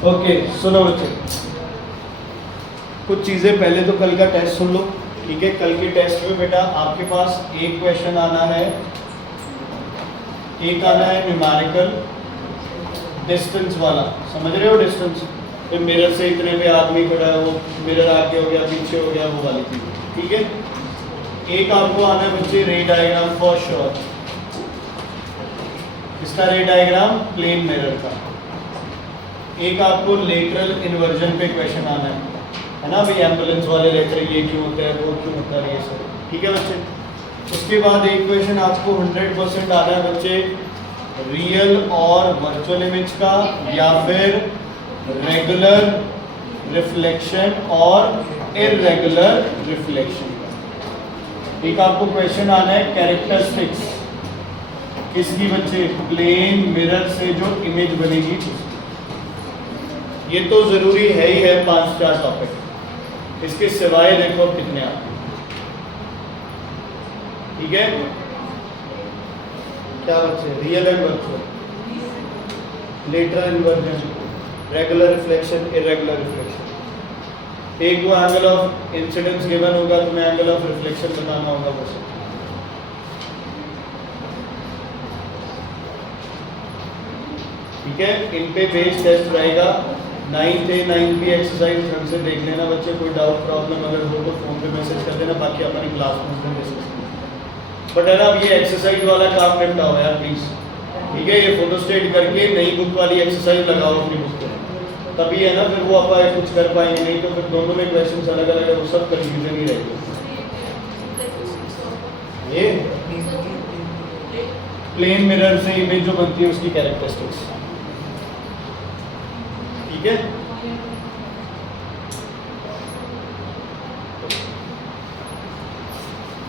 Okay सुनो बच्चे, कुछ चीज़ें पहले तो कल का टेस्ट सुन लो, ठीक है। कल के टेस्ट में बेटा आपके पास एक क्वेश्चन आना है, एक आना है न्यूमेरिकल डिस्टेंस वाला, समझ रहे हो डिस्टेंस, फिर मिरर से इतने पे आदमी खड़ा है, वो मिरर आगे हो गया पीछे हो गया, वो वाली चीज़, ठीक है। एक आपको आना है बच्चे रे डायग्राम फॉर श्योर, इसका रे डायग्राम प्लेन मिरर का। एक आपको लेटरल इन्वर्जन पे क्वेश्चन आना है ना भाई, एम्बुलेंस वाले लेटर ये क्यों होता है वो क्यों होता है, ये सब, ठीक है बच्चे। उसके बाद एक क्वेश्चन आपको 100% आना है बच्चे रियल और वर्चुअल इमेज का, या फिर रेगुलर रिफ्लेक्शन और इररेगुलर रिफ्लेक्शन का। एक आपको क्वेश्चन आना है कैरेक्टरिस्टिक्स किसकी बच्चे, प्लेन मिरर से जो इमेज बनेगी। ये तो जरूरी है ही है 5-4 टॉपिक, इसके सिवाय देखो कितने आते हैं, ठीक है। क्या बच्चे, real and virtual, lateral inversion, regular reflection, irregular reflection. एक वो एंगल ऑफ इंसिडेंस गिवन होगा, तुम्हें एंगल ऑफ रिफ्लेक्शन बताना होगा बस, ठीक है। इन पे बेस्ड टेस्ट रहेगा। 9th A 9th B exercise ढंग से देख लेना बच्चे, कोई डाउट प्रॉब्लम अगर हो तो फोन पे मैसेज कर देना, बाकी अपनी क्लास में उसमें मैसेज कर देना। बट है ना, अब ये एक्सरसाइज वाला काम निपटाओ यार प्लीज, ठीक है। ये फोटो स्टेट करके नई बुक वाली एक्सरसाइज लगाओ अपनी बुक पे, तभी है ना फिर वो आप कुछ कर पाएंगे, नहीं तो फिर दोनों में क्वेश्चन अलग अलग है, वो सब कंफ्यूजन ही रहेगी। ये प्लेन मिरर से इमेज जो बनती है उसकी कैरेक्टरिस्टिक्स, ठीक है।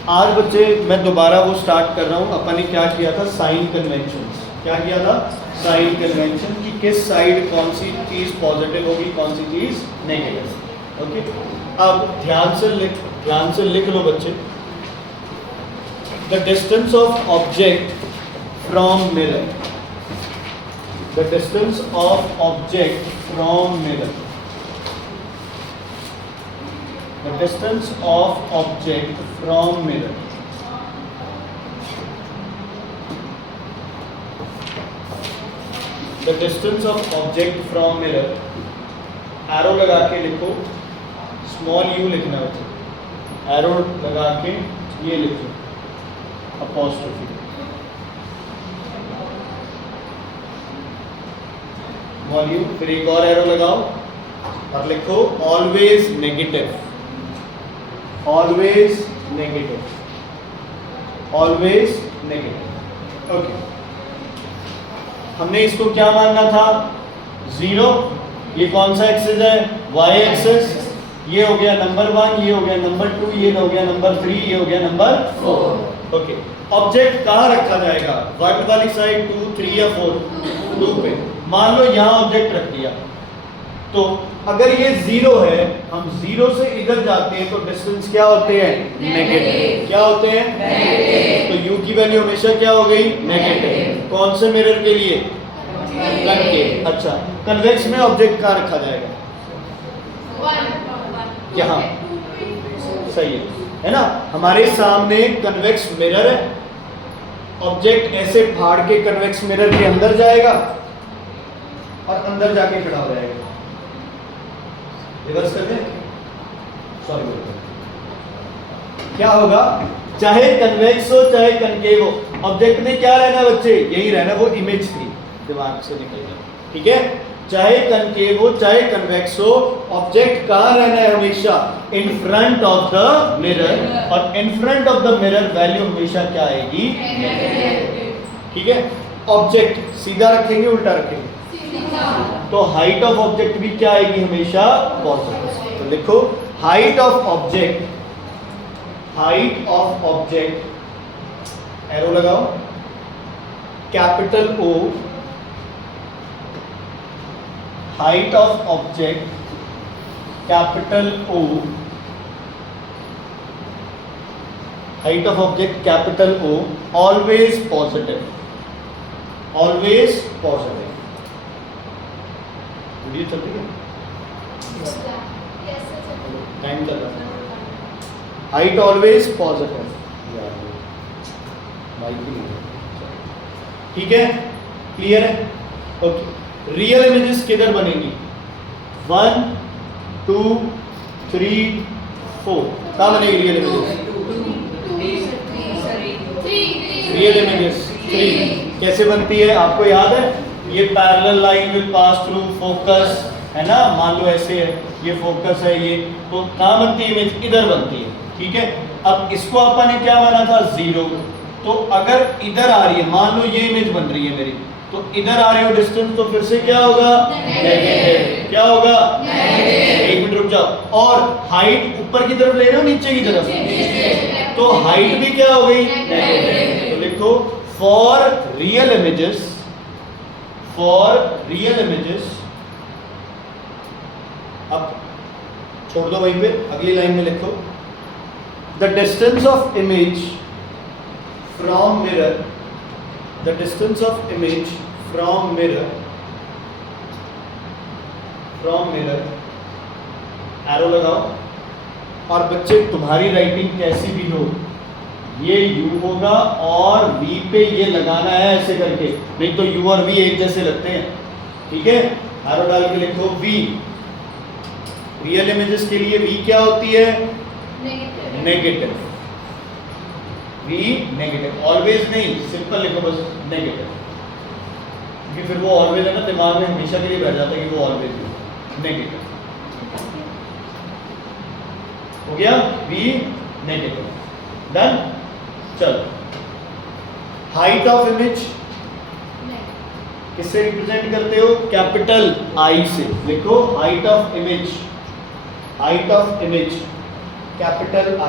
आज बच्चे मैं दोबारा वो स्टार्ट कर रहा हूं, अपन ने क्या किया था, साइन कन्वेंशंस, क्या किया था, साइन कन्वेंशन की किस साइड कौन सी चीज पॉजिटिव होगी कौन सी चीज नेगेटिव, ओके। अब ध्यान से लिख लो बच्चे, the distance of object from mirror, the distance of object from mirror, the distance of object from mirror, the distance of object from mirror, arrow लगा के लिखो, स्मॉल यू लिखना है, एरो लगा के ये लिखो अपॉस्ट्रोफी, वॉल्यूम, फिर एक और एरो लगाओ और लिखो always negative, always negative, always negative, okay. हमने इसको क्या मानना था, 0। ये कौन सा एक्सिस है, y एक्सिस, ये हो गया नंबर 1, ये हो गया नंबर 2, ये हो गया नंबर 3, ये हो गया नंबर 4, ओके। ऑब्जेक्ट कहाँ रखा जाएगा, 1 वाली साइड, 2, 3 या 4, 2 पे। मान लो यहाँ ऑब्जेक्ट रख दिया, तो अगर ये 0 है, हम 0 से इधर जाते हैं तो डिस्टेंस क्या होते हैं, नेगेटिव, क्या होते हैं, नेगेटिव। तो u की वैल्यू हमेशा क्या हो गई, नेगेटिव। कौन से मिरर के लिए, कनकेव। अच्छा, कन्वेक्स में ऑब्जेक्ट कहाँ रखा जाएगा, यहाँ, सही है ना। हमारे सामने कन्वेक्स मिरर है, ऑब्जेक्ट ऐसे फाड़ के कन्वेक्स मिरर के अंदर जाएगा और अंदर जाके खड़ा हो जाएगा। रिवर्स कर दें, सॉरी, क्या होगा, चाहे कन्वेक्स हो चाहे कनकेव हो, ऑब्जेक्ट ने क्या रहना बच्चे, यही रहना, वो इमेज थी, दिमाग से निकल गया, ठीक है। चाहे कनकेव हो चाहे कन्वेक्स हो, ऑब्जेक्ट कहाँ रहना है हमेशा, in front of the mirror, और in front of the mirror value हमेशा क्या आएगी, ठीक है। ऑब्जेक्ट सीधा रखेंगे उल्टा रखेंगे, तो हाइट ऑफ ऑब्जेक्ट भी क्या आएगी, हमेशा पॉजिटिव। तो लिखो height of object, height of object, arrow लगाओ, capital O, height of object capital O, height of object capital O, always positive, always positive. Video चल रही है, टाइम चल रहा है। हाइट ऑलवेज पॉजिटिव, ठीक है, क्लियर है, ओके। रियल इमेजेस किधर बनेगी? 1 2 3 4, कहाँ बनेगी रियल इमेजेस? रियल इमेजेस 3 कैसे बनती है आपको याद है? ये parallel line will pass through focus, है ना, मान लो ऐसे है, ये फोकस है, ये तो कहाँ बनती है इमेज? इधर बनती है, ठीक है। अब इसको अपन ने क्या माना था? 0, तो अगर इधर आ रही है, मान लो ये इमेज बन रही है मेरी, तो इधर आ रही हो डिस्टेंस, तो फिर से क्या होगा? नेगेटिव। क्या होगा? नेगेटिव। एक मिनट रुक जाओ, और हाइट ऊपर की तरफ ले रहे हो नीचे की तरफ, तो हाइट भी क्या हो गई? नेगेटिव। तो लिखो फॉर रियल इमेजेस, अब छोड़ दो वहीं पे, अगली लाइन में लिखो the distance of image from mirror, the distance of image from mirror, arrow लगाओ। और बच्चे तुम्हारी राइटिंग कैसी भी हो, ये U होगा और V पे ये लगाना है ऐसे करके, नहीं तो U और V एक जैसे लगते हैं, ठीक है। एरो डाल के लिखो V। रियल इमेजेस के लिए V क्या होती है? नेगेटिव। V नेगेटिव, ऑलवेज नहीं, सिंपल लिखो बस नेगेटिव, क्योंकि फिर वो ऑलवेज है ना, दिमाग में हमेशा के लिए बैठ जाता है कि वो ऑलवेज है नेगेटिव। हो गया V नेगेटिव, डन। चलो, हाइट ऑफ इमेज किससे रिप्रेजेंट करते हो? कैपिटल I से। लिखो height of image, capital I।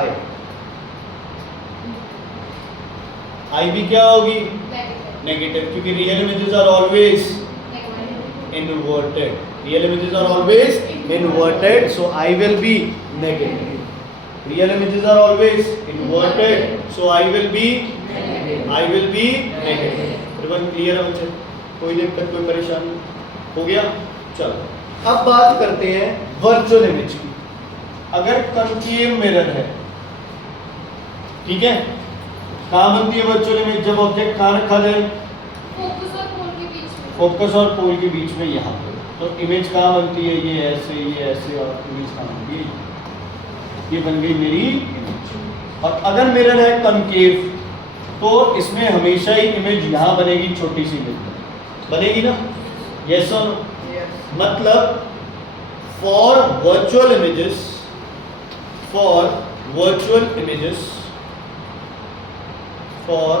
I भी क्या होगी? नेगेटिव, क्योंकि real images are always inverted, so I will be negative. Real images are always inverted, so I will be negative. everyone clear है बच्चे? कोई दिक्कत, कोई परेशानी? हो गया। चलो, अब बात करते हैं वर्चुअल इमेज की। अगर कनकेव मिरर है, ठीक है, कहाँ बनती है वर्चुअल इमेज? जब ऑब्जेक्ट कहाँ रखा जाए? फोकस और पोल के बीच में, यहाँ पे। तो इमेज कहाँ बनती है? ये ऐसे, और इमेज कहाँ बनती है? ये बन गई मेरी इमेज। और अगर मिरर है कनकेव, तो इसमें हमेशा ही इमेज यहाँ बनेगी, छोटी सी इमेज बनेगी ना? यस और नो? मतलब for virtual images, VIRTUAL, for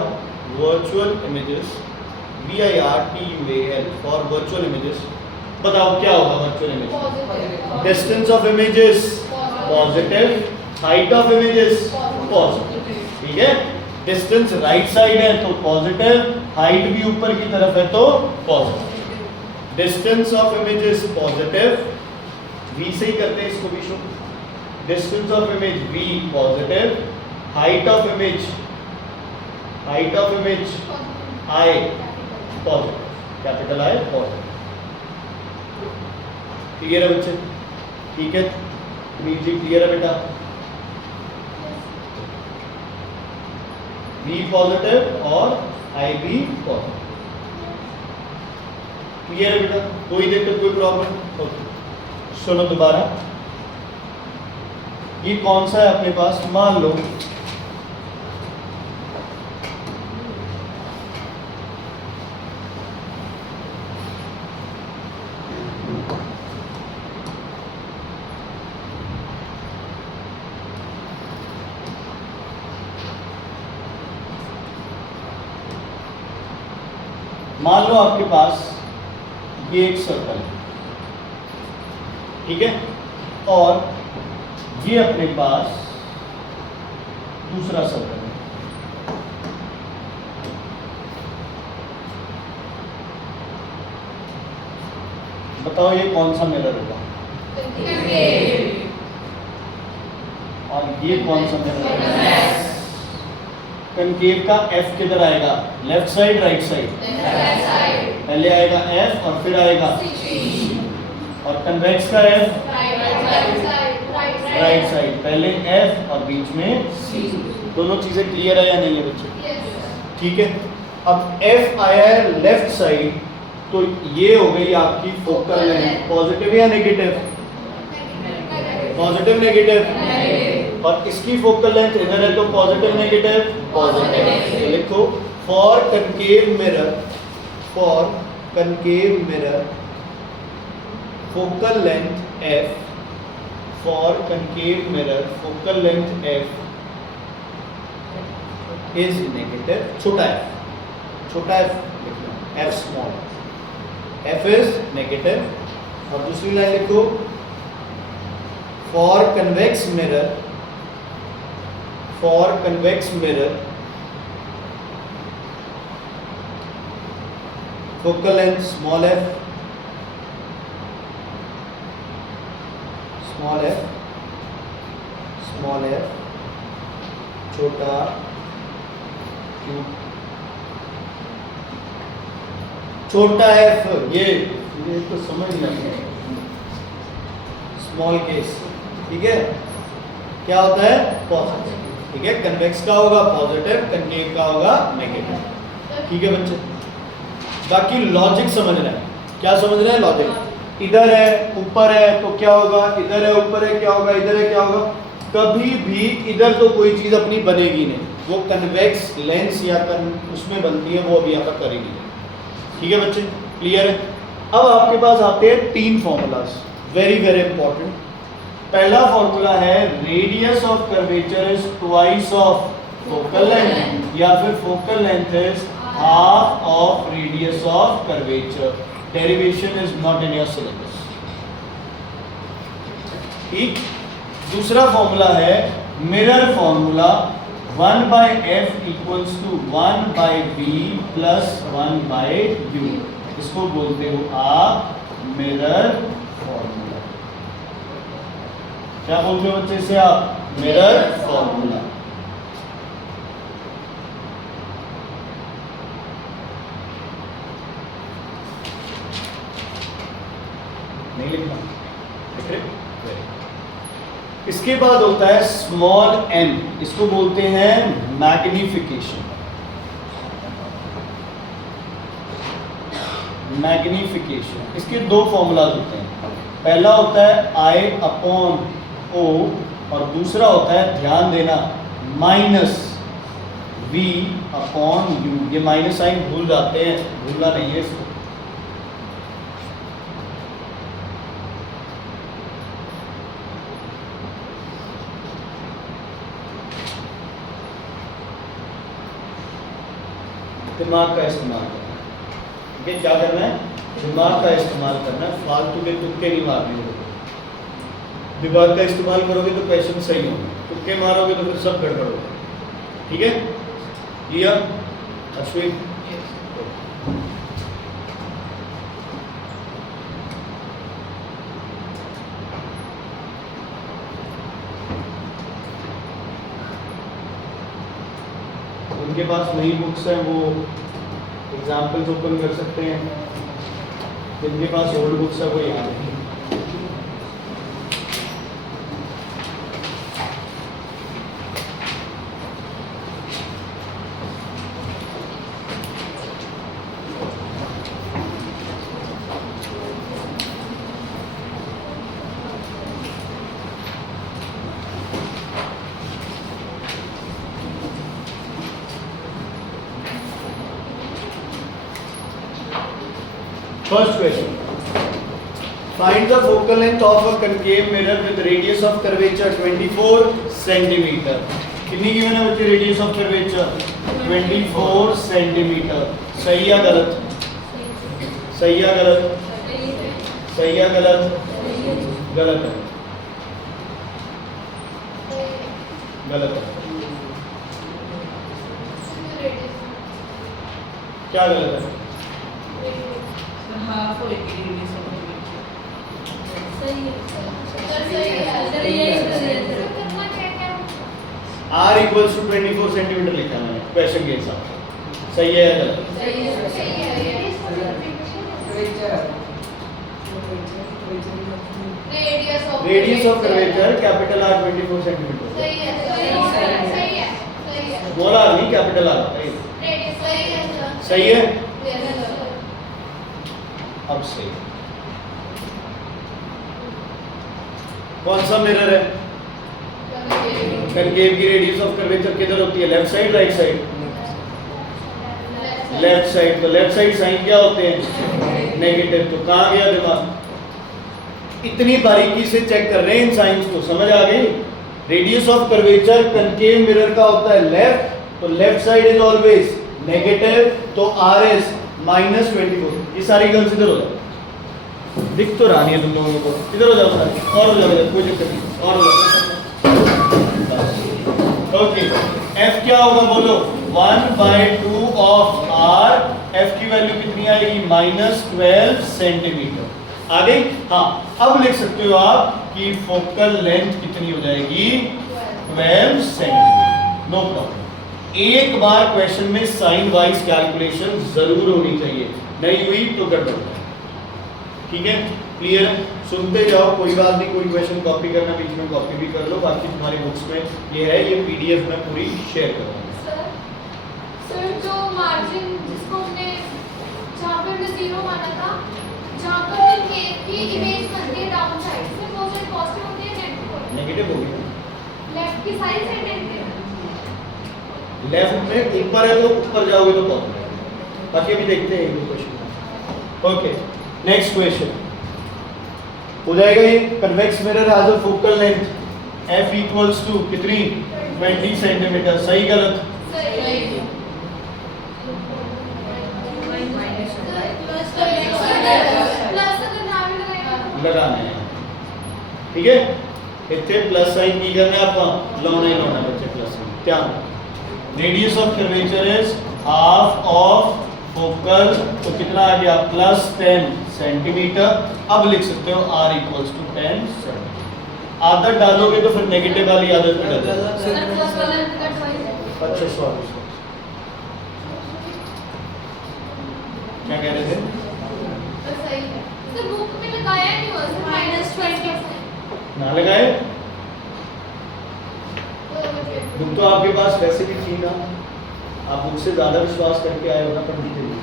virtual images. बताओ क्या होगा virtual image? Distance of images positive, height of images positive, ठीक है। डिस्टेंस राइट साइड है तो पॉजिटिव, हाइट भी ऊपर की तरफ है तो positive. Distance of images positive, V से ही करते हैं इसको भी show. Distance of image V positive, height of image I positive, capital I positive. Clear है बच्चे? ठीक है, जी क्लियर है बेटा? V पॉजिटिव और I भी पॉजिटिव। क्लियर है बेटा? कोई दिक्कत, कोई प्रॉब्लम? सुनो दोबारा, ये कौन सा है अपने पास? मान लो आपके पास ये एक सर्कल है, ठीक है, और ये अपने पास दूसरा सर्कल है। बताओ ये कौन सा मिरर होगा? और ये कौन सा मिरर होगा? कनकेव का F किधर आएगा? Left side, right side? पहले आएगा F और फिर आएगा C। और कन्वेक्स का एफ राइट साइड, पहले एफ और बीच में सी। दोनों चीजें क्लियर है या नहीं है बच्चे? ठीक है। अब एफ आया है लेफ्ट साइड, तो ये हो गई आपकी फोकल लेंथ, पॉजिटिव या नेगेटिव? Positive negative. और इसकी फोकल लेंथ इधर है तो पॉजिटिव नेगेटिव पॉजिटिव। लिखो for concave mirror, for concave mirror focal length f, for concave mirror focal length f is negative, छोटा f लिखना, f small, f is negative। और दूसरी लाइन लिखो for convex mirror, for convex mirror focal length small f, small f छोटा q, छोटा f ये तो समझ नहीं, स्मॉल केस। ठीक है, क्या होता है? पॉजिटिव। ठीक है, कन्वेक्स का होगा पॉजिटिव, कनकेव का होगा नेगेटिव। ठीक है बच्चे, बाकी लॉजिक समझ रहे हैं? क्या समझ रहे हैं? लॉजिक इधर है ऊपर है तो क्या होगा, इधर है ऊपर है क्या होगा, इधर है क्या होगा। कभी भी इधर तो कोई चीज अपनी बनेगी नहीं, वो कन्वेक्स लेंस या उसमें बनती है, वो अभी यहाँ पर करेगी। ठीक है बच्चे, क्लियर है? अब आपके पास आते हैं तीन फॉर्मूलाज, वेरी वेरी इंपॉर्टेंट। पहला फॉर्मूला है radius of curvature is twice of focal length, या फिर focal length is half of radius of curvature. Derivation is not in your syllabus. ठीक। दूसरा फॉर्मूला है mirror formula, 1/f equals to 1/v plus 1/u। इसको बोलते हो आप mirror formula. क्या बोलते हो बच्चे से आप? Mirror formula. नहीं लिखना, लिख रहे? इसके बाद होता है स्मॉल n, इसको बोलते हैं मैग्निफिकेशन। मैग्निफिकेशन, इसके दो फॉर्मूलाज होते हैं। पहला होता है I/O और दूसरा होता है, ध्यान देना, -V/U। ये माइनस साइन भूल जाते हैं, भूलना नहीं है इसको। दिमाग का इस्तेमाल करना है। ठीक है, क्या करना है? दिमाग का इस्तेमाल करना है, फालतू के तुक्के नहीं मारने होंगे। दिमाग का इस्तेमाल करोगे तो क्वेश्चन सही होंगे, तुक्के मारोगे तो फिर सब गड़बड़ होगा। ठीक है, किया? अश्विन उनके पास नई बुक्स हैं, वो एग्जाम्पल्स ओपन कर सकते हैं। जिनके पास ओल्ड बुक्स है वो यहाँ देखें। First question. Find the focal length of a concave mirror with radius of curvature 24 centimeter. कितनी गिवन है बच्चे रेडियस ऑफ कर्वेचर? 24 सेंटीमीटर। सही या गलत? सही या गलत? सही या गलत? गलत है, गलत है। क्या गलत है? R इक्वल्स टू 24 सेंटीमीटर लिखा है मैंने क्वेश्चन के हिसाब से। सही है या गलत? सही है। Radius of curvature capital R 24 centimetre. सही है, सही है। स्मॉल आर नहीं कैपिटल आर। सही है। अब सही कौन सा मिरर है? कनकेव की रेडियस ऑफ कर्वेचर किधर होती है? Left side right side? Left side. तो लेफ्ट साइड साइन क्या होते हैं? नेगेटिव। तो कहाँ गया दिमाग? इतनी बारीकी से चेक कर रहे हैं इन साइंस को, समझ आ गई? Radius of curvature concave mirror का होता है लेफ्ट, तो left side is always negative, तो आर इज -24। ये सारी गन इधर हो जाओ, दिख तो रहा नहीं है तुम लोगों को, इधर हो जाओ सारे, और हो जाओ, कोई दिक्कत नहीं, और हो जाओ। ओके, एफ क्या होगा बोलो? 1/2 ऑफ आर। एफ की वैल्यू कितनी आएगी? -12 सेंटीमीटर। आ गई? हाँ, अब लिख सकते हो आप कि फोकल लेंथ कितनी हो जाएगी? 12 सेंटीमीटर। No problem. एक बार क्वेश्चन में साइन वाइज कैलकुलेशन जरूर होनी चाहिए, नहीं हुई तो गड़बड़ है। ठीक है, क्लियर है? सुनते जाओ, कोई बात नहीं, कोई क्वेश्चन कॉपी करना बीच में कॉपी भी कर लो, बाकी तुम्हारी बुक्स में ये है, ये पीडीएफ में पूरी शेयर करूंगा। सर जो मार्जिन जिसको हमने जहाँ पे हमने 0 माना था, जहाँ पर केव की इमेज बनती है डाउन साइड से, वो साइड पॉजिटिव होती है नेगेटिव? नेगेटिव होगी। लेफ्ट की साइड से नेगेटिव। लेफ्ट में ऊपर है तो ऊपर जाओगे तो पॉजिटिव। बाकी अभी देखते हैं ये क्वेश्चन। ओके, नेक्स्ट क्वेश्चन हो जाएगा ये। Convex mirror has a focal length f equals to कितनी? 20 सेंटीमीटर। सही गलत? सही। लगाना है, ठीक है? इतने प्लस साइन की करना है आपका, लाना ही लाना बच्चे प्लस साइन। क्या? Radius of curvature is half of focal, तो कितना आ गया? +10 सेंटीमीटर। अब लिख सकते हो r इक्वल्स टू 10 सेंटीमीटर। आदत डालोगे तो फिर नेगेटिव वाली आदत में डालोगे। अच्छा सॉरी, क्या कह रहे थे? सही है। सर बुक में लगाया नहीं हुआ सर, -20%। ना लगाए? बुक तो आपके पास वैसे भी थी ना, आप बुक से ज्यादा विश्वास करके आए हो ना पढ़ने के लिए।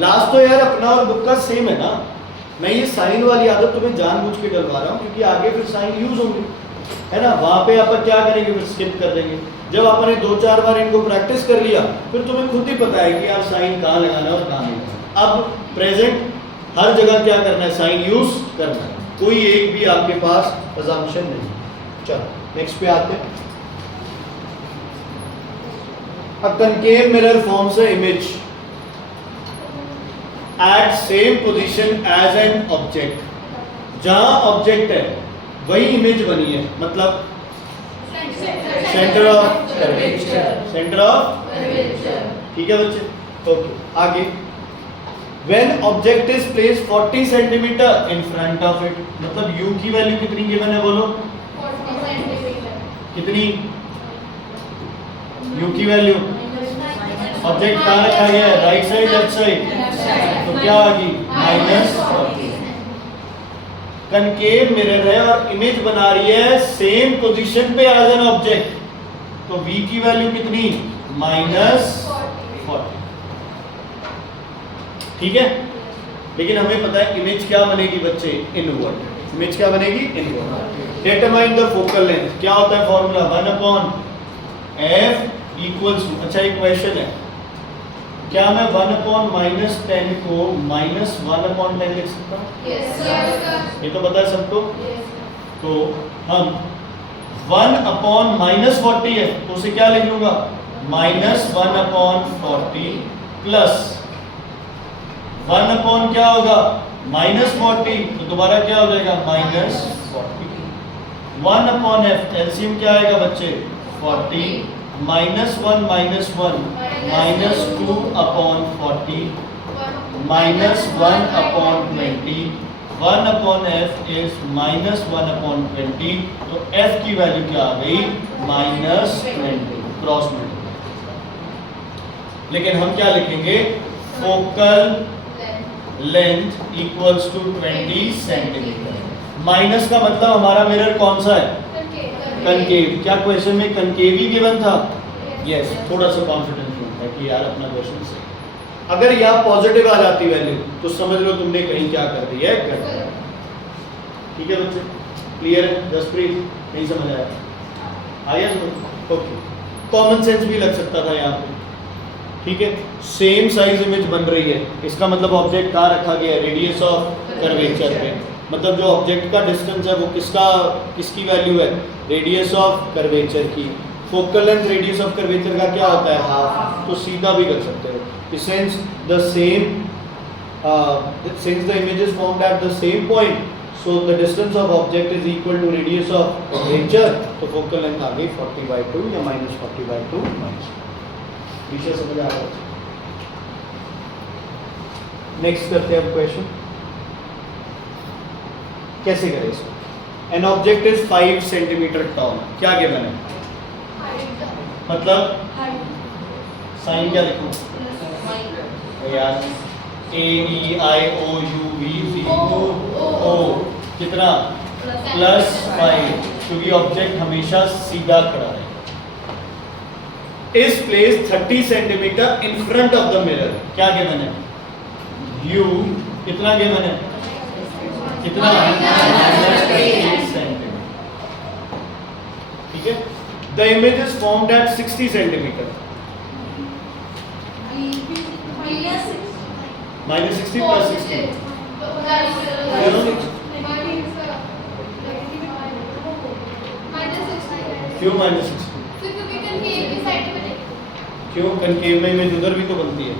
लास्ट तो यार अपना और बुक का सेम है ना। मैं ये साइन वाली आदत तुम्हें जानबूझ के डलवा रहा हूँ क्योंकि आगे फिर साइन यूज होंगे, है ना? वहां पे आप क्या करेंगे? फिर स्किप कर देंगे। जब आपने 2-4 बार इनको प्रैक्टिस कर लिया, फिर तुम्हें खुद ही पता है कि यार साइन कहाँ लगाना है और कहाँ नहीं लगाना। अब प्रेजेंट हर जगह क्या करना है? साइन यूज करना है, कोई एक भी आपके पास अजम्पशन नहीं। चलो नेक्स्ट पे आते हैं। A concave mirror forms an image at same position as an object. जहां ऑब्जेक्ट है वही इमेज बनी है, मतलब centre of curvature, centre of curvature. ठीक है बच्चे? ओके, आगे। When object is placed 40 centimetre in front of it, मतलब u की वैल्यू कितनी गिवन है बोलो? 40 सेंटीमीटर। कितनी u की वैल्यू? ऑब्जेक्ट कहाँ रखा गया है? Right side left side? तो क्या आ गई? -40। कनकेव मिरर है और इमेज बना रही है सेम पोजीशन पे एज एन ऑब्जेक्ट, तो v की वैल्यू कितनी? -40। ठीक है? लेकिन हमें पता है इमेज क्या बनेगी बच्चे? इनवर्ड। इमेज क्या बनेगी? Inward. Determine the focal length. क्या होता है फॉर्मूला? 1/f इक्वल्स टू, अच्छा एक क्वेश्चन है, क्या मैं 1/-10 को -1/10 लिख सकता हूँ? Yes sir. ये तो पता है सबको। तो हम 1/-40 है तो उसे क्या लिख लूंगा? -1/40 प्लस 1/ क्या होगा? -40, तो दोबारा क्या हो जाएगा? -40। 1/f एलसीएम क्या आएगा बच्चे? 40 -1 -1 -2/40 -1/20। 1/f इज -1/20, तो f की वैल्यू क्या आ गई? -20। Cross multiply. लेकिन हम क्या लिखेंगे? Focal length equals to 20 centimetre. Minus का मतलब हमारा मिरर कौन सा है? कनकेव। क्या क्वेश्चन में कनकेव ही गिवन था? यस, थोड़ा सा कॉन्फिडेंस मिलता है कि यार अपना क्वेश्चन सही। अगर यहाँ पॉजिटिव आ जाती वैल्यू तो समझ लो तुमने कहीं क्या कर दिया है, गड़बड़। ठीक है बच्चे, क्लियर है? जसप्रीत, नहीं समझ आया? आया समझ? ओके, कॉमन सेंस भी लग सकता था यहाँ पे। ठीक है, सेम साइज इमेज बन रही है, इसका मतलब ऑब्जेक्ट कहाँ रखा गया है? रेडियस ऑफ कर्वेचर पे। मतलब जो ऑब्जेक्ट का डिस्टेंस है वो किसकी वैल्यू है? रेडियस ऑफ कर्वेचर की। Focal length radius of curvature का क्या होता है? हाफ। तो सीधा भी कर सकते हो। Since the image is formed at the same point, so the distance of object is equal to radius of curvature. तो focal length आ गई 40/2 या -40/2 विषय समझ आ रहा है? नेक्स्ट करते हैं अब क्वेश्चन। कैसे करें इसको? An object is 5 centimetre tall। क्या गिवन है? मतलब साइन क्या लिखूं यार? AEIOUV O कितना? +5, क्योंकि ऑब्जेक्ट हमेशा सीधा खड़ा है। इस place 30 centimetre in front of the mirror. क्या गिवन है? U कितना गिवन है? कितना? -30 सेंटीमीटर। ठीक है, the image is formed at 60 centimetre. -60 + 60 क्यों -60? क्यों? कनकेव में इमेज उधर भी तो बनती है।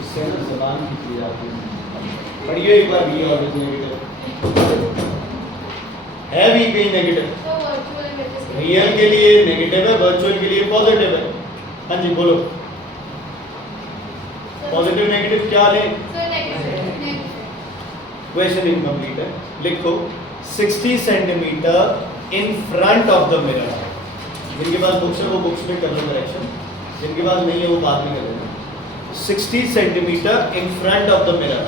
इससे ना ज़बान खींची जाती है। पढ़िए एक बार भी और नेगेटिव है भी कहीं नेगेटिव। रियल के लिए नेगेटिव है, वर्चुअल के लिए पॉजिटिव है। हाँ जी बोलो, पॉजिटिव नेगेटिव क्या लें? क्वेश्चन इनकम्प्लीट है। लिखो 60 centimetre in front of the mirror. जिनके पास बुक्स है वो बुक्स में कर लो करेक्शन, जिनके पास नहीं है वो बाद में कर लेना। 60 centimetre in front of the mirror,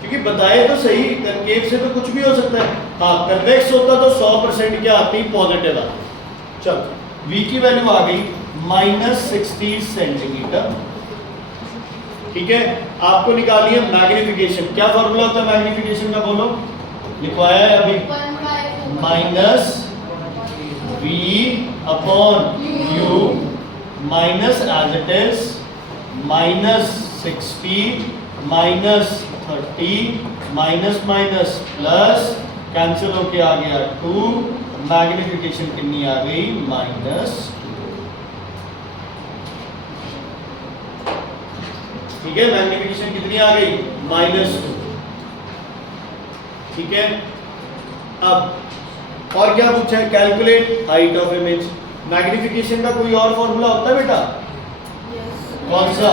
क्योंकि बताए तो सही कनकेव से तो कुछ भी हो सकता है। हाँ, कन्वेक्स होता तो 100% क्या आती? पॉजिटिव आती। चल, v की वैल्यू आ गई -60 सेंटीमीटर। ठीक है, आपको निकालिए मैग्निफिकेशन। क्या फॉर्मूला होता है मैग्निफिकेशन का? बोलो, लिखवाया है अभी? -v/u minus as it is -60 -30 minus plus cancel होके आ गया 2। मैग्निफिकेशन कितनी आ गई? -2। ठीक है, मैग्निफिकेशन कितनी आ गई? -2। ठीक है, अब और क्या पूछा है? Calculate height of image. Magnification का कोई और फॉर्मूला होता है बेटा? कौन सा?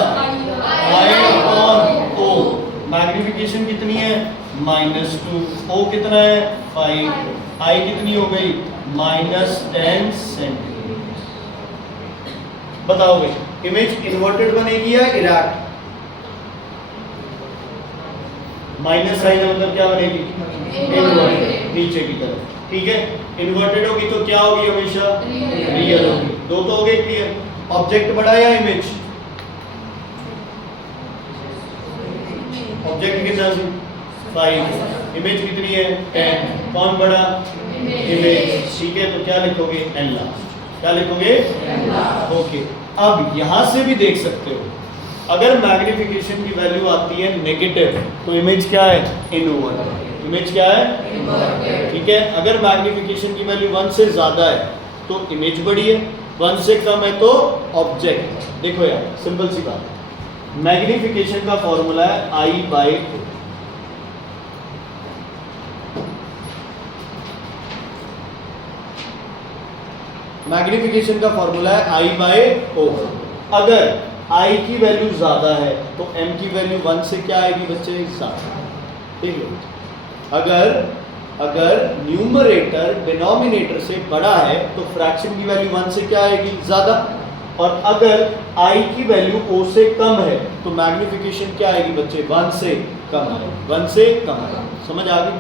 I/O। मैग्निफिकेशन कितनी है? -2। O कितना है? 5। I कितनी हो गई? -10 सेंटीमीटर। बताओ भाई, इमेज इन्वर्टेड बनेगी या इरेक्ट? माइनस साइन मतलब क्या बनेगी? इन्वर्टेड, नीचे की तरफ। ठीक है, इन्वर्टेड होगी तो क्या होगी? हमेशा रियल होगी। दो तो हो गए क्लियर। ऑब्जेक्ट बड़ा या इमेज? ऑब्जेक्ट कितना सी? 5। इमेज कितनी है? 10। कौन बड़ा? इमेज। ठीक है, तो क्या लिखोगे? n last. क्या लिखोगे? ओके, अब यहां से भी देख सकते हो, अगर मैग्निफिकेशन की वैल्यू आती है नेगेटिव तो इमेज क्या है? इनवर्टेड। इमेज क्या है? ठीक है, अगर मैग्निफिकेशन की वैल्यू 1 से ज्यादा है तो इमेज बड़ी है, 1 से कम है तो ऑब्जेक्ट। देखो यार, सिंपल सी बात है। मैग्निफिकेशन का फॉर्मूला है I/O। मैग्निफिकेशन का फॉर्मूला है I/O। अगर I की वैल्यू ज्यादा है तो M की वैल्यू 1 से क्या आएगी बच्चे? ज्यादा। ठीक है, अगर अगर न्यूमरेटर डिनोमिनेटर से बड़ा है तो फ्रैक्शन की वैल्यू 1 से क्या आएगी, ज़्यादा। और अगर i की वैल्यू o से कम है तो मैग्निफिकेशन क्या आएगी बच्चे, 1 से कम आएगी, 1 से कम आएगी। समझ आ गई?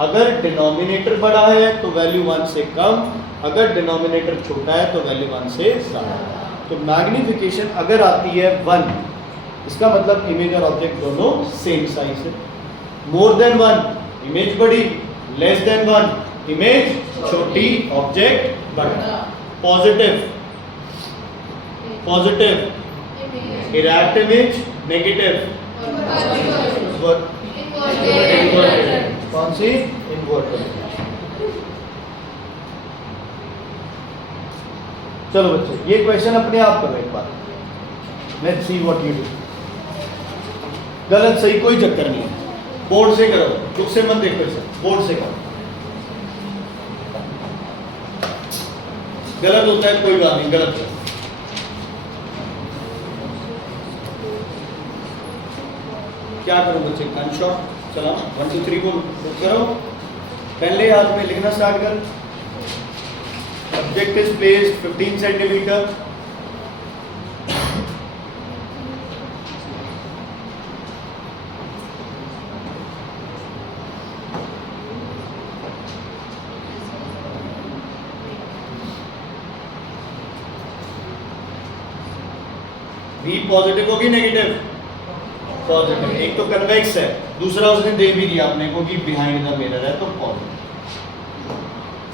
अगर डिनोमिनेटर बड़ा है तो वैल्यू 1 से कम, अगर डिनोमिनेटर छोटा है तो वैल्यू 1 से ज़्यादा। तो मैग्निफिकेशन अगर आती है 1, इसका मतलब इमेज और ऑब्जेक्ट दोनों सेम साइज है। मोर देन 1 इमेज बड़ी, लेस देन 1 इमेज छोटी, ऑब्जेक्ट बड़ा। Positive positive erect image, negative कौन सी, इन्वर्टेड। चलो बच्चे ये क्वेश्चन अपने आप करो एक बार, let's see what you do. गलत सही कोई चक्कर नहीं है, बोर्ड से करो, बुक से मत देखो इसे, बोर्ड से करो। गलत होता है कोई बात नहीं, गलत करो। क्या करो बच्चे, गन शॉट चला, 1 2 3 बोल करो। पहले हाथ में लिखना स्टार्ट कर। Object is placed 15 centimetre, V positive होगी नेगेटिव, पॉजिटिव। एक तो कन्वेक्स है, दूसरा उसने दे भी दिया अपने को कि बिहाइंड द मिरर है तो positive.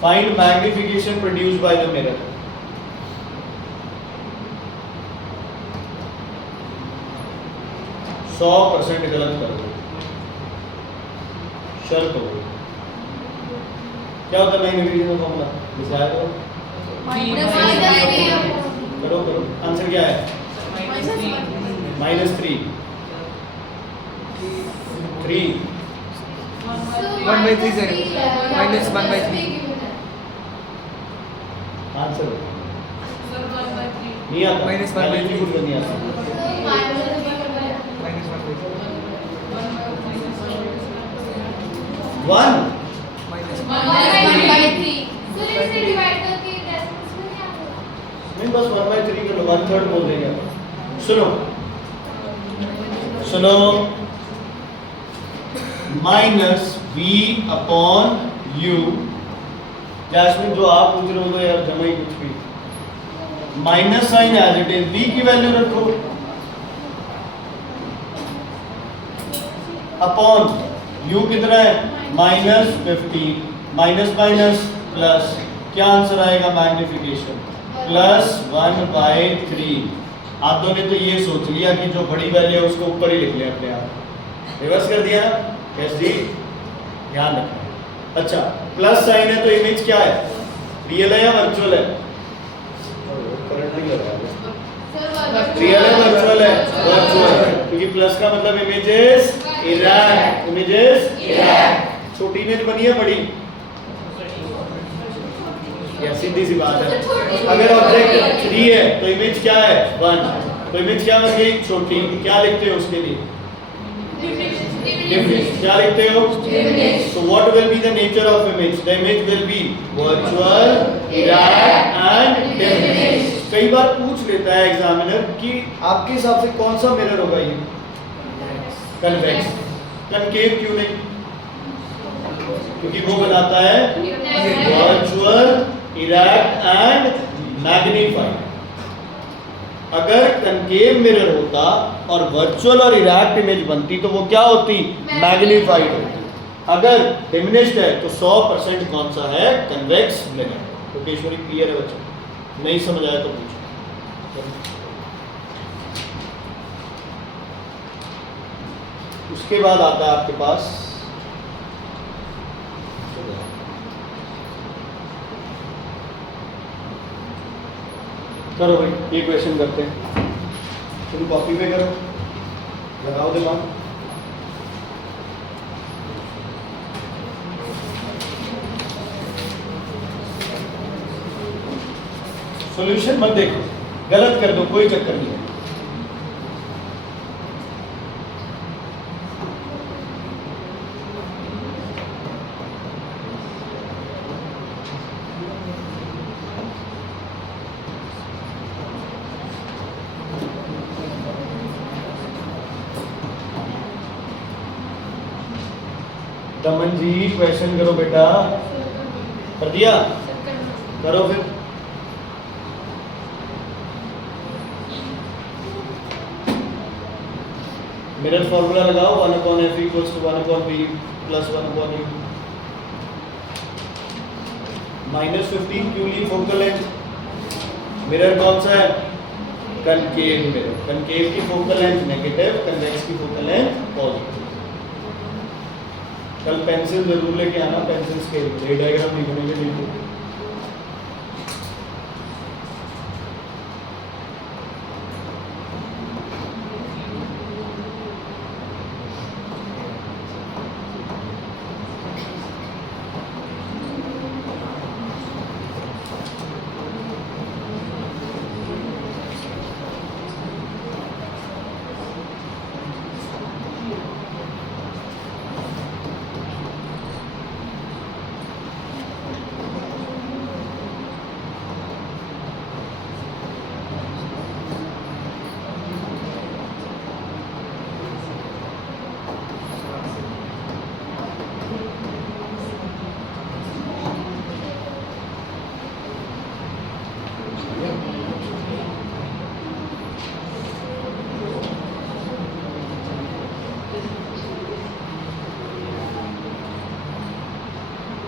Find magnification produced by the mirror. सौ % गलत कर दो, शर्त हो। क्या होता है मैग्निफिकेशन का फॉर्मूला, दिखाया करो करो। आंसर क्या है, -3 3 1/3 sir. -1/3. आंसर नहीं आता, -1/3 कुछ नहीं आता। वन नहीं, बस 1/3 कर लो, 1/3 बोल देंगे। सुनो सुनो, -v/u। जैस्मिन जो आप पूछ रहे हो तो यार जमा ही कुछ भी, minus sign as it is, v की वैल्यू रखो, अपॉन u कितना है -15, माइनस माइनस प्लस, क्या आंसर आएगा मैग्निफिकेशन +1/3। आप दोनों ने तो ये सोच लिया कि जो बड़ी वैल्यू है उसको ऊपर ही लिख लिया अपने आप, रिवर्स कर दिया ना। यस जी, ध्यान रखना। अच्छा प्लस साइन है तो इमेज क्या है, रियल है या वर्चुअल है, करंट नहीं लग रहा है, रियल है वर्चुअल है, वर्चुअल है, क्योंकि प्लस का मतलब इमेजेस इरेक्ट, इमेजेस इरेक्ट। छोटी इमेज बनी है बड़ी, या सीधी सी बात है। अगर ऑब्जेक्ट 3 है तो इमेज क्या है 1, तो इमेज क्या बन गई छोटी। क्या लिखते हो उसके लिए, डिफरेंस। क्या लिखते हो, so what will be the nature of image, the image will be virtual, erect and different। कई बार पूछ लेता है एग्जामिनर कि आपके हिसाब से कौन सा मिरर होगा ये, कन्वेक्स। कनकेव क्यों नहीं, क्योंकि वो बनाता है वर्चुअल, इरेक्ट एंड मैग्नीफाइड। अगर कनकेव मिरर होता और वर्चुअल और इरेक्ट इमेज बनती तो वो क्या होती, मैग्नीफाइड होती। अगर डिमिनिश्ड है तो 100% कौन सा है, कन्वेक्स मिरर। तो केशवरी क्लियर है बच्चों, नहीं समझ आया तो पूछो। उसके बाद आता है आपके पास करो भाई, ये क्वेश्चन करते हैं। तुम कॉपी पे करो, लगाओ दिमाग। सॉल्यूशन मत देखो, गलत कर दो, कोई चक्कर नहीं है। दमन जी क्वेश्चन करो बेटा। कर दिया? करो फिर। मिरर फॉर्मूला लगाओ 1/f equals to 1/b plus 1/u -15 क्यों ली फोकल लेंथ? मिरर कौन सा है? Concave mirror. कनकेव की फोकल लेंथ नेगेटिव, कन्वेक्स की फोकल लेंथ पॉजिटिव। कल पेंसिल जरूर लेके आना, पेंसिल स्केल रे डायग्राम लिखने के लिए।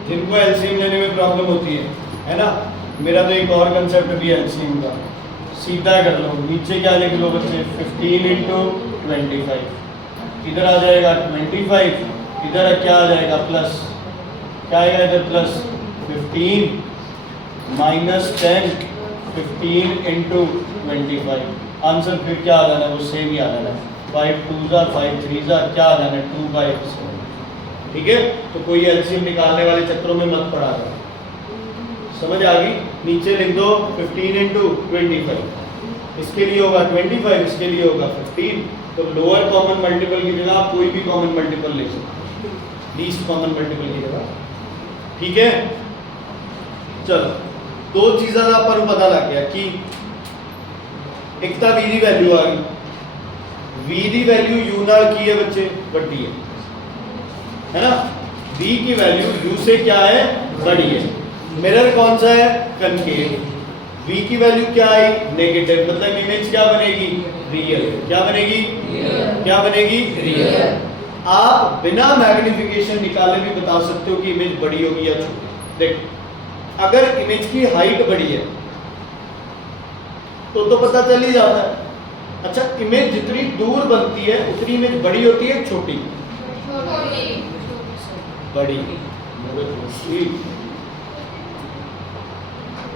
जिनको एलसीएम लेने में प्रॉब्लम होती है ना, मेरा तो एक और कंसेप्ट भी है एलसीएम का, सीधा कर लो। नीचे क्या लिख लो बच्चे? 15 × 25। इधर आ जाएगा 25, इधर क्या आ जाएगा प्लस, क्या आएगा इधर प्लस 15 -10 15 × 25। आंसर फिर क्या आ जाना है? वो सेम ही आ जाना है। 5 2 5 3 क्या आ जाना है? 2 5 7। ठीक है, तो कोई एलसीएम निकालने वाले चक्रों में मत पड़ा करो। समझ आ गई? नीचे लिख दो 15 × 25। इसके लिए होगा 25, इसके लिए होगा 15। तो लोअर कॉमन मल्टीपल की जगह आप कोई भी कॉमन मल्टीपल ले सकते हो, लीस्ट कॉमन मल्टीपल की जगह। ठीक है, चलो दो चीज़ों का अपन पता लग गया कि एक तो वी दी वैल्यू आ गई। वी दी वैल्यू यू नाल की है बच्चे? बड़ी है ना। v की वैल्यू u से क्या है? बड़ी है। मिरर कौन सा है? कनकेव। v की वैल्यू क्या आई? नेगेटिव, मतलब इमेज क्या बनेगी? रियल। क्या बनेगी? क्या बनेगी? रियल। आप बिना मैग्निफिकेशन निकाले भी बता सकते हो कि इमेज बड़ी होगी या छोटी। देखो, अगर इमेज की हाइट बड़ी है तो पता चल ही जाता है। अच्छा, इमेज जितनी दूर बनती है उतनी इमेज बड़ी होती है छोटी? बड़ी।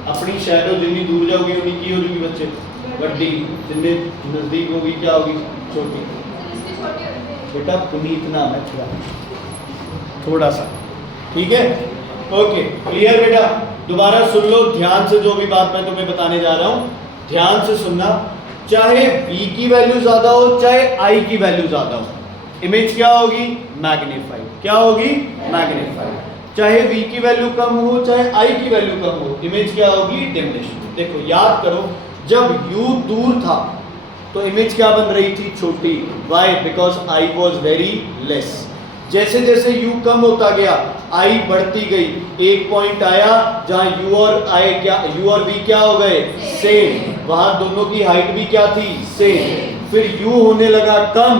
अपनी शैडो जितनी दूर जाओगी उतनी की हो जाएगी बच्चे? बड़ी। जितने नजदीक होगी क्या होगी? छोटी। बेटा पुनीत नाम है थोड़ा सा। ठीक है, ओके, क्लियर बेटा? दोबारा सुन लो ध्यान से, जो भी बात मैं तुम्हें बताने जा रहा हूं ध्यान से सुनना। चाहे v की वैल्यू ज्यादा हो चाहे i की वैल्यू ज्यादा हो, इमेज क्या होगी? मैग्नीफाइड। क्या होगी? मैग्नीफाइड। चाहे v की वैल्यू कम हो चाहे i की वैल्यू कम हो, इमेज क्या होगी? डिमिनिश्ड। देखो याद करो, जब u दूर था तो इमेज क्या बन रही थी? छोटी। Why? Because i was very less. जैसे जैसे u कम होता गया i बढ़ती गई। एक पॉइंट आया जहां u और v क्या हो गए? सेम। वहां दोनों की हाइट भी क्या थी? सेम। फिर u होने लगा कम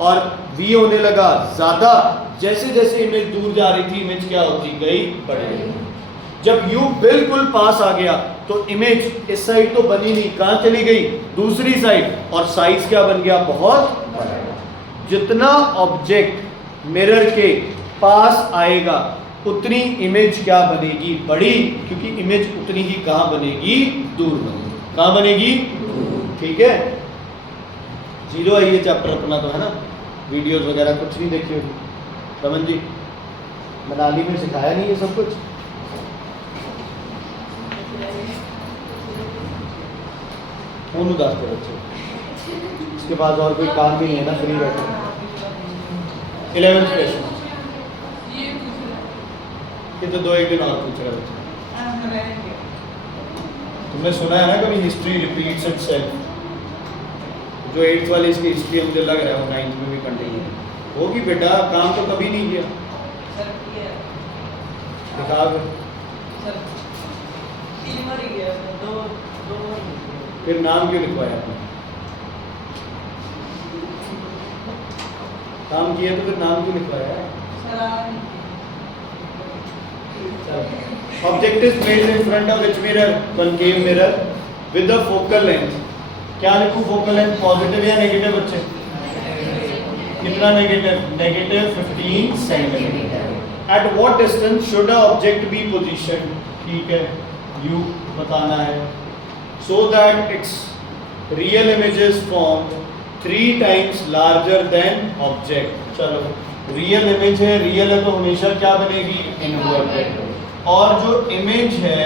और v होने लगा ज्यादा। जैसे जैसे इमेज दूर जा रही थी इमेज क्या होती गई? बढ़। जब u बिल्कुल पास आ गया तो इमेज इस साइड तो बनी नहीं, कहां चली गई? दूसरी साइड। और साइज क्या बन गया? बहुत बड़ा। जितना ऑब्जेक्ट मिरर के पास आएगा उतनी इमेज क्या बनेगी? बड़ी, क्योंकि इमेज उतनी ही कहां बनेगी? दूर बनेगी। कहां बनेगी? ठीक है, जीरो है ये चैप्टर अपना तो, है ना। वीडियोस वगैरह कुछ नहीं देखी होगी। रमन जी, मनाली में सिखाया नहीं ये सब कुछ? फोन उदास कर बच्चे, इसके पास और कोई काम भी नहीं है ना, फ्री बैठे। 11th क्वेश्चन ये तो 2-1 दिन और पूछ रहे बच्चे। तुमने सुना है ना कभी हिस्ट्री रिपीट्स इटसेल्फ? जो 8th वाली इसकी हिस्ट्री मुझे लग रहा है वो 9th में भी कंटिन्यू होगी। बेटा काम तो कभी नहीं किया, सर ये दिखा दो। सर 3 बार ही गया सर, दो बार नहीं गया। फिर नाम क्यों लिखवाया आपने? काम किया तो फिर नाम क्यों लिखवाया? Sir Object is placed in front of which mirror? Concave mirror with the focal length. क्या लिखूं focal length? पॉजिटिव या नेगेटिव बच्चे? कितना negative? Negative 15 centimetre. At what distance should a object be positioned? ठीक है, U बताना है. So that its real image is formed 3 times larger than object. चलो, रियल इमेज है, रियल है तो हमेशा क्या बनेगी? इनवर्टेड. और जो इमेज है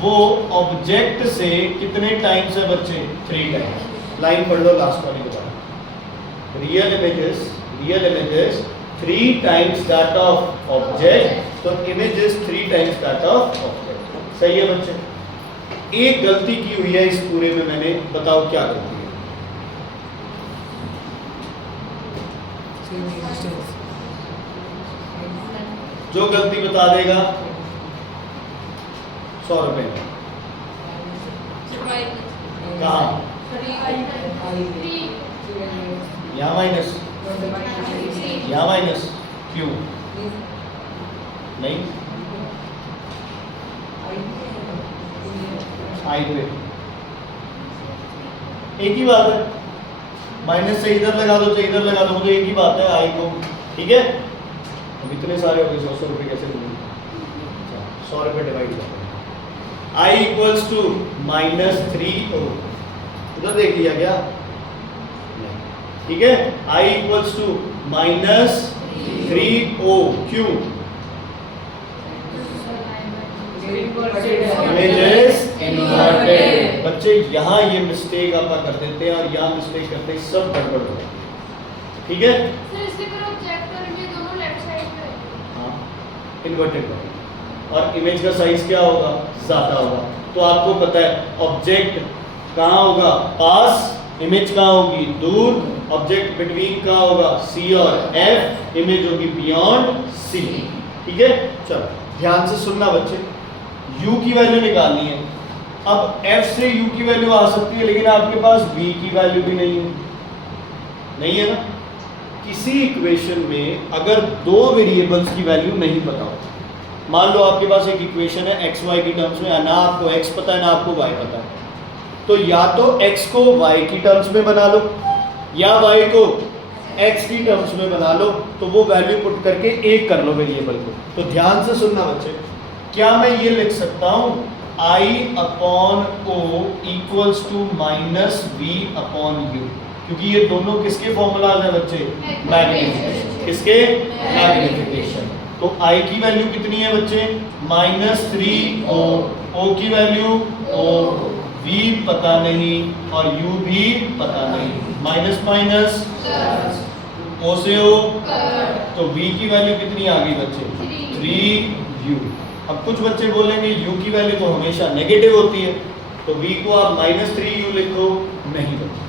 वो ऑब्जेक्ट से कितने टाइम्स है बच्चे? 3 टाइम्स. लाइन पढ़ लो लास्ट वाली के बाद. Real images 3 times that of object. तो image is 3 times that of object. सही है बच्चे? एक गलती की हुई है इस पूरे में मैंने, बताओ क्या गलती है? जो गलती बता देगा 100 रुपए. कहाँ? यहाँ माइनस, यहाँ माइनस. क्यों नहीं? आई पे एक ही बात है. माइनस से इधर लगा दो, इधर लगा दो, तो एक ही बात है. आई को ठीक है. अब इतने सारे हो गए, 100 रुपये कैसे दूंगी? 100 रुपये डिवाइड करते हैं. I equals to -3O. उधर देख लिया क्या? ठीक है. I equals to -3O. क्यों? Images inverted. बच्चे यहाँ ये मिस्टेक आप कर देते हैं और यहाँ मिस्टेक करते हैं, सब गड़बड़ हो जाता है. ठीक है. सर इसके फिर ऑब्जेक्ट और ये दोनों लेफ्ट साइड पे है. हाँ, इन्वर्टेड है. और इमेज का साइज क्या होगा? ज़्यादा होगा. तो आपको पता है ऑब्जेक्ट कहाँ होगा? पास. इमेज कहाँ होगी? दूर. ऑब्जेक्ट बिटवीन कहाँ होगा? C और F. इमेज होगी बियॉन्ड C. ठीक है. चलो ध्यान से सुनना बच्चे. U की वैल्यू निकालनी है. अब F से U की वैल्यू आ सकती है, लेकिन आपके पास V की वैल्यू भी नहीं है. नहीं है ना? किसी इक्वेशन में अगर 2 वेरिएबल्स की वैल्यू नहीं पता हो, मान लो आपके पास एक इक्वेशन है x y की टर्म्स में, ना आपको x पता है ना आपको y पता है, तो या तो x को y की टर्म्स में बना लो या y को x की टर्म्स में बना लो. तो वो वैल्यू पुट करके एक कर लो वेरिएबल को. तो ध्यान से सुनना बच्चे. क्या मैं ये लिख सकता हूँ I/O इक्वल्स टू -V/U? क्योंकि ये दोनों किसके फॉर्मूलाज हैं बच्चे? मैग्निफिकेशन. किसके? मैग्निफिकेशन. तो I की वैल्यू कितनी है बच्चे? -3O. O की वैल्यू O. V पता नहीं और U भी पता नहीं. माइनस माइनस O से O. तो V की वैल्यू कितनी आ गई बच्चे? 3U. अब कुछ बच्चे बोलेंगे U की वैल्यू तो हमेशा नेगेटिव होती है, तो V को आप -3U लिखो. नहीं बच्चे,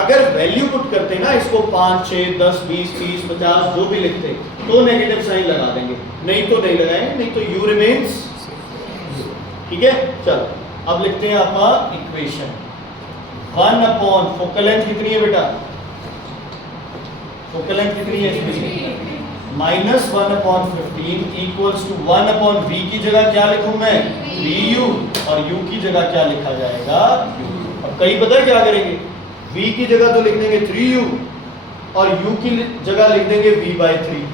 अगर वैल्यू पुट करते ना इसको 5, 6, 10, 20, 30, 50 जो भी लिखते तो नेगेटिव साइन लगा देंगे, नहीं तो नहीं लगाएंगे. नहीं तो U रिमेन्स. ठीक है. चलो अब लिखते हैं आपका इक्वेशन. 1/, फोकल लेंथ कितनी है बेटा? फोकल लेंथ कितनी है इसमें? -1/15 इक्वल्स टू 1/V की जगह क्या लिखूं मैं? 3U. और U की जगह क्या लिखा जाएगा? U. अब कई पता है क्या करेंगे? V की जगह तो लिख देंगे 3U और U की जगह लिख देंगे V/3.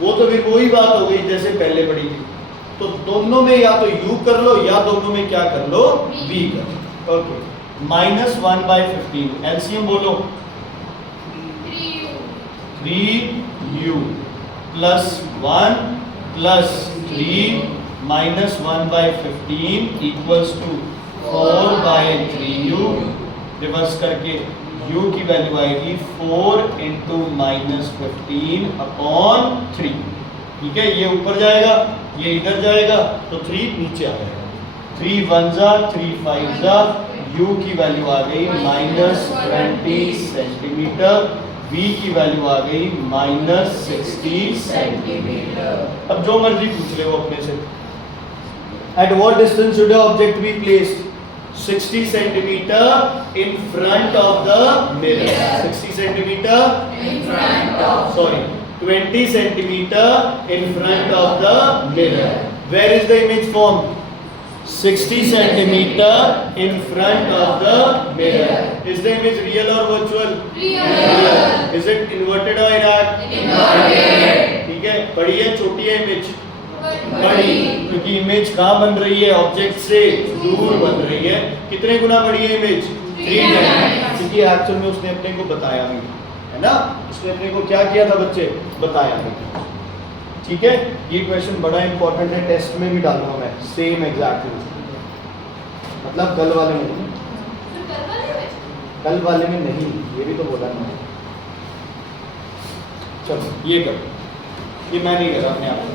वो तो फिर वही बात हो गई जैसे पहले पढ़ी थी. तो दोनों में या तो U कर लो या दोनों में क्या कर लो? V कर लो. ओके. -1/15 एलसीएम बोलो. 3U plus 1 plus 3 minus 1/15 equals to 4/3U. Reverse करके U की वैल्यू आएगी 4 into -15/3. ठीक है. ये ऊपर जाएगा, ये इधर जाएगा, तो 3 नीचे आ जाएगा. 3 1 3 5 U की वैल्यू आ गई -20 सेंटीमीटर. v की वैल्यू आ गई -60 सेंटीमीटर। अब जो मर्जी पूछ ले वो अपने से। At what distance should object be placed? 60 centimetre in front of the mirror. 60 centimetre In front of. Sorry 20 centimetre in front of the mirror. Where is the image form? 60 centimeter in front of the mirror. Is the image real or virtual? Real. Is it inverted or erect? Inverted. ठीक है, बड़ी है छोटी है image? बड़ी। क्योंकि image कहाँ बन रही है? ऑब्जेक्ट से दूर बन रही है। कितने गुना बड़ी है इमेज? 3 टाइम्स। क्योंकि एक्चुअल में उसने अपने को बताया भी, है ना? उसने अपने को क्या किया था बच्चे? बताया भी। ठीक है, ये क्वेश्चन बड़ा इंपॉर्टेंट है, टेस्ट में भी डालूंगा मैं, सेम एग्जैक्टली। मतलब कल वाले में नहीं, कल वाले में नहीं, ये भी तो बोला मैंने। चलो ये करो, ये मैं नहीं कर रहा अपने आप को।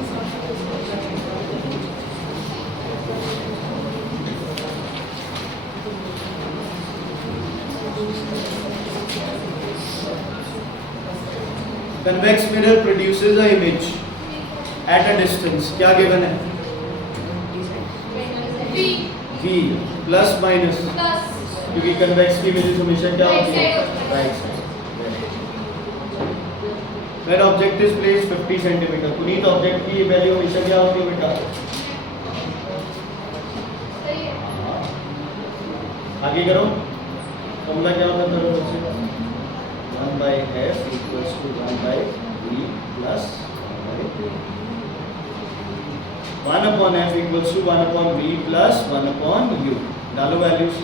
Convex mirror produces a image at a distance, क्या गिवन है? v प्लस माइनस, क्योंकि कन्वेक्स की वैल्यू हमेशा क्या होती है? Right side. When object is placed 50 centimetre, Puneet object की वैल्यू हमेशा क्या होती है बेटा? आगे करो, फॉर्मूला क्या होता है? 1/f equals to 1/v plus 1/f equals to 1/v plus 1/u। डालो वैल्यूज।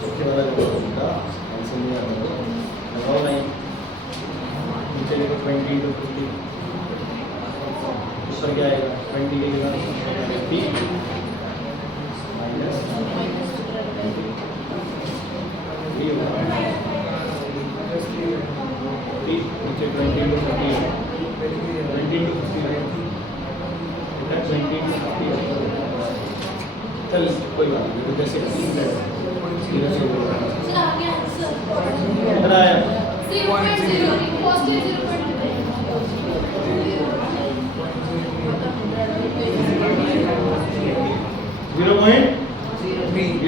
सबसे बड़ा जो होगा आंसर नहीं आता तो लगाओ लाइन, नीचे देखो 20 to 50, ऊपर क्या आएगा? 20 के लिए 50 माइनस 3 होगा, नीचे 20 to 50, 20 to 50 है, 20 to 50। चल कोई बात नहीं, जैसे कितना आया? 0.0 पॉजिटिव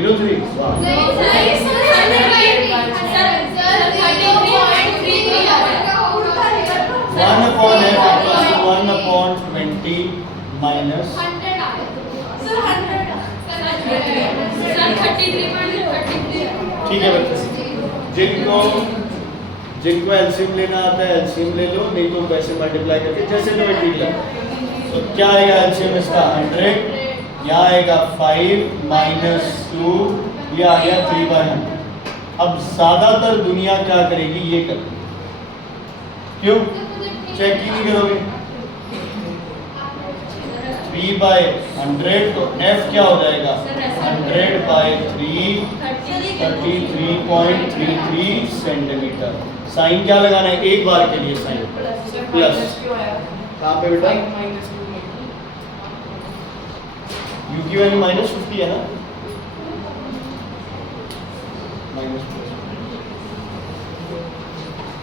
0.03। वाह, one upon f equals to 1/20 minus ठीक है बच्चे, जिनको एलसीएम लेना आता है एलसीएम ले लो, नहीं तो वैसे मल्टीप्लाई करके जैसे तुम्हें ठीक लगे। तो क्या आएगा एलसीएम इसका? 100, यहाँ आएगा 5 माइनस 2, ये आ गया 3/100। अब ज्यादातर दुनिया क्या करेगी? ये करेगी। क्यों? चेक ही नहीं करोगे। 3/100 तो f क्या हो जाएगा? 100/3 33.33 सेंटीमीटर। साइन क्या लगाना है? एक बार के लिए साइन प्लस। कहाँ पे बेटा? u की वैल्यू -50 है ना?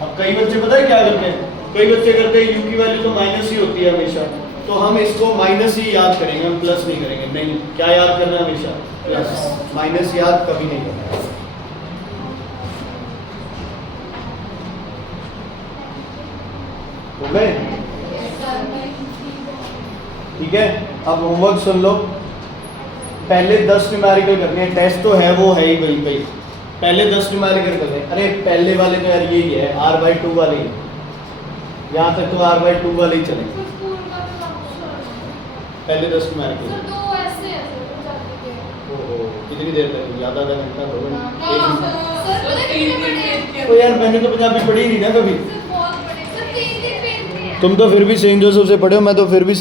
अब कई बच्चे पता है क्या करते हैं? कई बच्चे करते हैं u की वैल्यू तो माइनस ही होती है हमेशा, तो हम इसको माइनस ही याद करेंगे, हम प्लस नहीं करेंगे। नहीं, क्या याद करना है हमेशा? प्लस। माइनस याद कभी नहीं करना। हो गए? ठीक है, अब होमवर्क सुन लो। पहले 10 न्यूमेरिकल करने हैं, टेस्ट तो है वो है ही भाई। पहले 10 न्यूमेरिकल करने हैं। अरे पहले वाले तो यार यही है, r/2 वाले, यहाँ तक तो r/2 वाले ही चलेंगे। पहले 10 न्यूमेरिकल। ओहो, कितनी देर तक? याद आधा घंटा, 2 घंटे? तो यार मैंने तो पंजाबी पढ़ी नहीं ना कभी। तुम तो फिर भी सेंट जोसेफ से पढ़े हो, मैं तो फिर भी